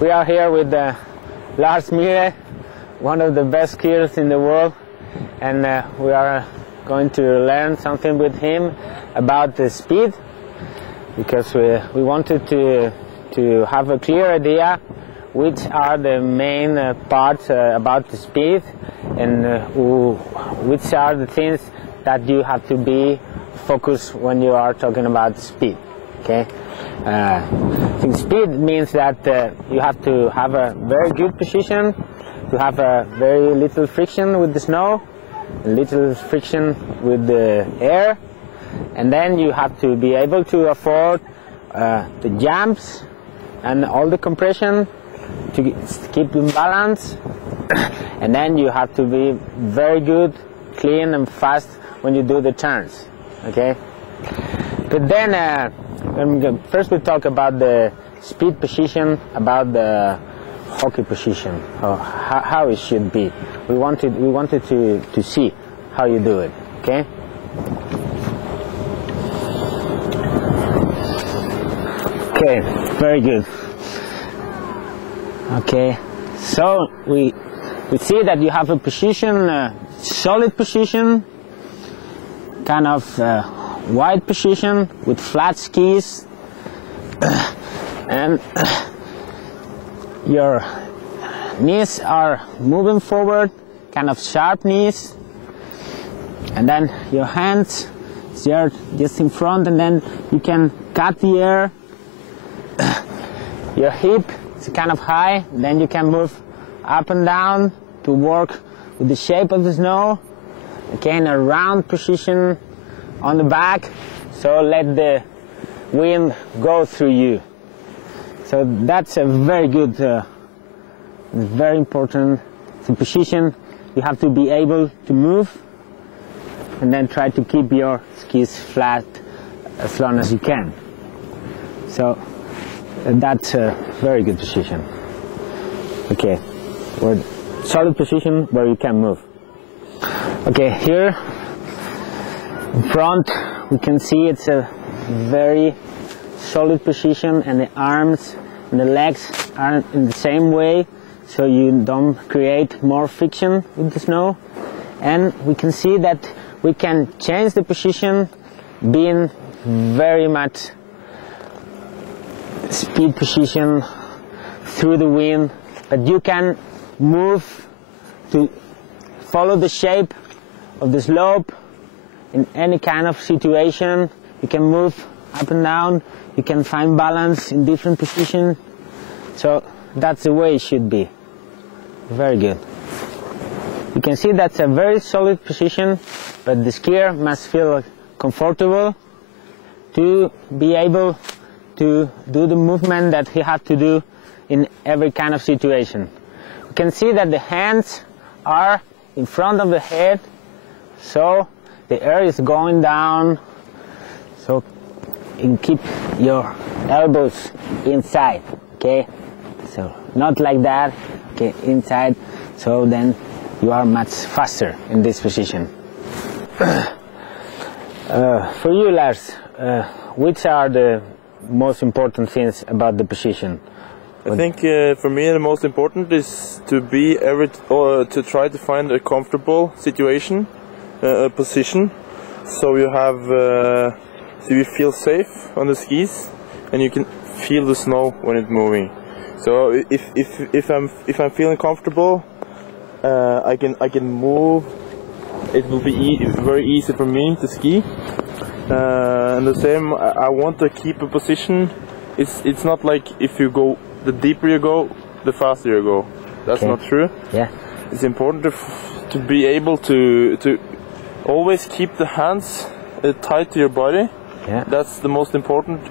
We are here with Lars Myhre, one of the best skiers in the world, and we are going to learn something with him about the speed, because we wanted to have a clear idea which are the main parts about the speed, and which are the things that you have to be focused when you are talking about speed. Okay, I think speed means that you have to have a very good position, to have a very little friction with the snow, little friction with the air, and then you have to be able to afford the jumps and all the compression to keep in balance, and then you have to be very good, clean and fast when you do the turns. Okay, but then first we talk about the speed position, about the hockey position, how it should be. We wanted to see how you do it. Okay. Okay, very good. Okay, so we see that you have a position, solid position, kind of wide position with flat skis, and your knees are moving forward, kind of sharp knees, and then your hands are just in front, and then you can cut the air. Your hip is kind of high, then you can move up and down to work with the shape of the snow. Again, a round position on the back, so let the wind go through you. So that's a very good, very important position. You have to be able to move and then try to keep your skis flat as long as you can. So that's a very good position. Okay, solid position where you can move. Okay, here in front we can see it's a very solid position, and the arms and the legs are in the same way, so you don't create more friction with the snow. And we can see that we can change the position, being very much speed position through the wind, but you can move to follow the shape of the slope in any kind of situation. You can move up and down, you can find balance in different positions. So that's the way it should be. Very good. You can see that's a very solid position, but the skier must feel comfortable to be able to do the movement that he has to do in every kind of situation. You can see that the hands are in front of the head, so the air is going down, so you keep your elbows inside. Okay, so not like that. Okay, inside, so then you are much faster in this position. For you, Lars, which are the most important things about the position? I think for me the most important is to be to try to find a comfortable situation, a position, so you have so you feel safe on the skis and you can feel the snow when it's moving. So if I'm feeling comfortable, I can move. It will be very easy for me to ski. And the same, I want to keep a position. It's not like if you go, the deeper you go, the faster you go. That's not true. Yeah. It's important to be able to always keep the hands tight to your body. Yeah. That's the most important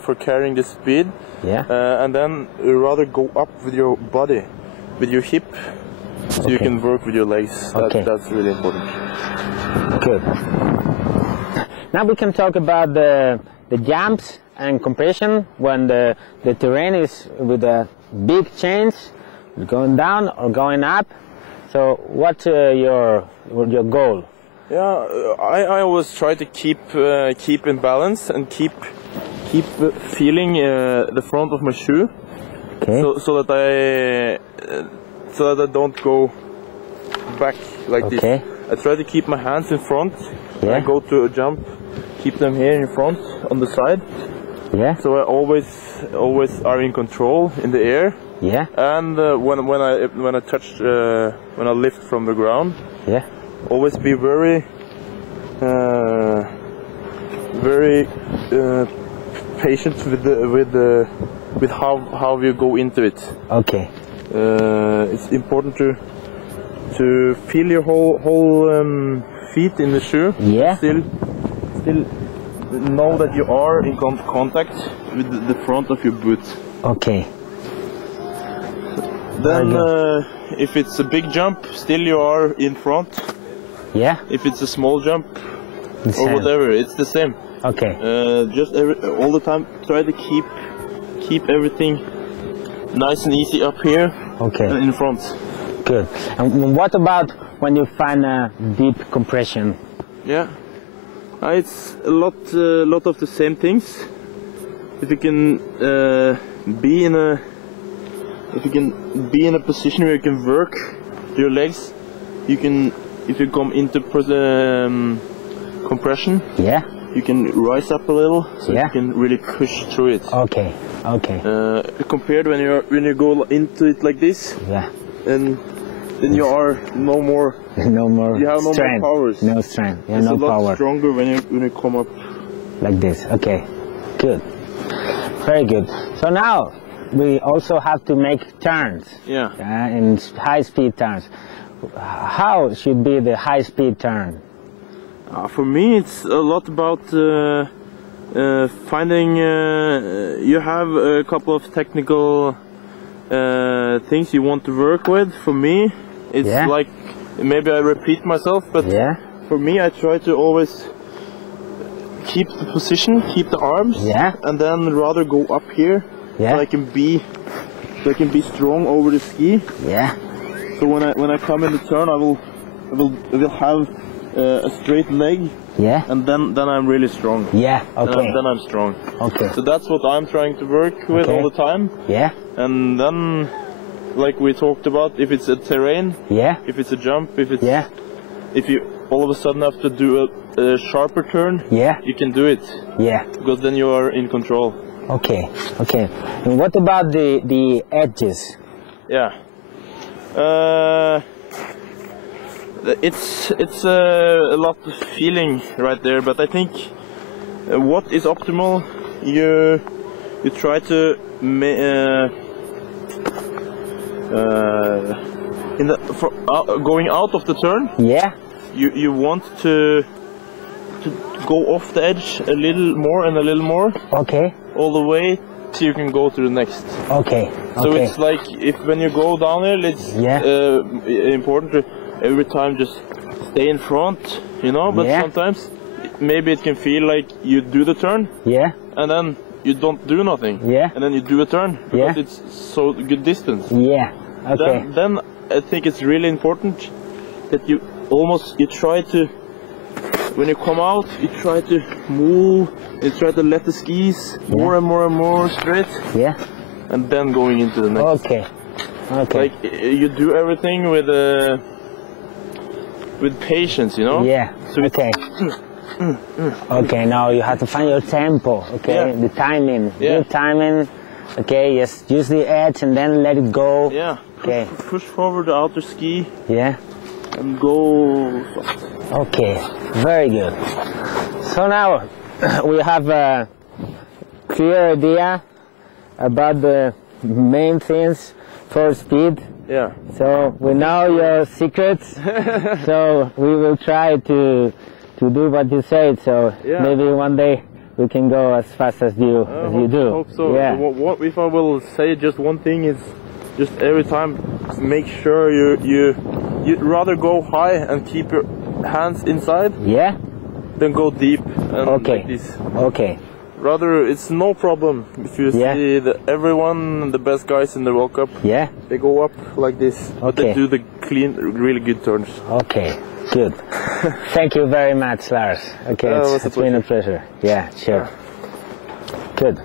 for carrying the speed. Yeah. And then rather go up with your body, with your hip, so you can work with your legs. That's really important. Good. Now we can talk about the jumps and compression when the terrain is with a big change, going down or going up. So what's your goal? Yeah, I always try to keep in balance and keep feeling the front of my shoe Okay. So that I don't go back like this. I try to keep my hands in front. When I go to a jump, keep them here in front on the side. Yeah. So I always are in control in the air. Yeah. And when I lift from the ground. Yeah. Always be very patient with how you go into it. Okay. It's important to feel your whole feet in the shoe. Yeah. Still know that you are in contact with the front of your boot. Okay. Then if it's a big jump, still you are in front. Yeah. If it's a small jump The or same. whatever, it's the same. Okay. Just all the time try to keep everything nice and easy up here. Okay. In front. Good. And what about when you find a deep compression? Yeah. It's a lot of the same things. If you can be in a position where you can work your legs, you can. If you come into compression, Yeah. you can rise up a little, so Yeah. you can really push through it. Okay. Okay. Compared when you go into it like this, Yeah. and then you are no more. No more You have no strength. more powers. No strength. You have It's no a lot power. stronger when you come up. Like this. Okay. Good. Very good. So now we also have to make turns. Yeah. In high-speed turns. How should be the high-speed turn? For me, it's a lot about finding. You have a couple of technical things you want to work with. For me, it's like, maybe I repeat myself, but for me, I try to always keep the position, keep the arms, and then rather go up here, so I can be strong over the ski. Yeah. So when I come in the turn, I will have a straight leg. Yeah. And then I'm really strong. Yeah. Okay. Then I'm strong. Okay. So that's what I'm trying to work with all the time. Yeah. And then, like we talked about, if it's a terrain, if it's a jump, if you all of a sudden have to do a sharper turn, you can do it. Yeah. Because then you are in control. Okay. Okay. And what about the edges? Yeah. It's a lot of feeling right there, but I think what is optimal, you try to going out of the turn. Yeah. You want to go off the edge a little more and a little more. Okay. All the way till you can go to the next. Okay. So it's like when you go downhill, it's important to every time just stay in front, you know. But sometimes maybe it can feel like you do the turn. Yeah. And then you don't do nothing. Yeah. And then you do a turn because it's so good distance. Yeah. Okay. Then I think it's really important that you try to, when you come out, you try to move, you try to let the skis more and more and more straight. Yeah. And then going into the next. Okay. Okay. Like you do everything with patience, you know? Yeah. So okay. Okay, now you have to find your tempo, okay? The timing. Good timing. Okay, just use the edge and then let it go. Yeah. Okay. Push forward the outer ski. Yeah. And go soft. Okay, very good. So now we have a clear idea about the main things for speed. Yeah. So we know your secrets. So we will try to do what you said. So maybe one day we can go as fast as you do. I hope so. Yeah. What if I will say just one thing is, just every time make sure you'd rather go high and keep your hands inside. Yeah. Than go deep and like this. Okay. Rather, it's no problem if you see everyone, the best guys in the World Cup. Yeah. They go up like this. Okay. They do the clean, really good turns. Okay. Good. Thank you very much, Lars. Okay, it's been a pleasure. Yeah, sure. Good.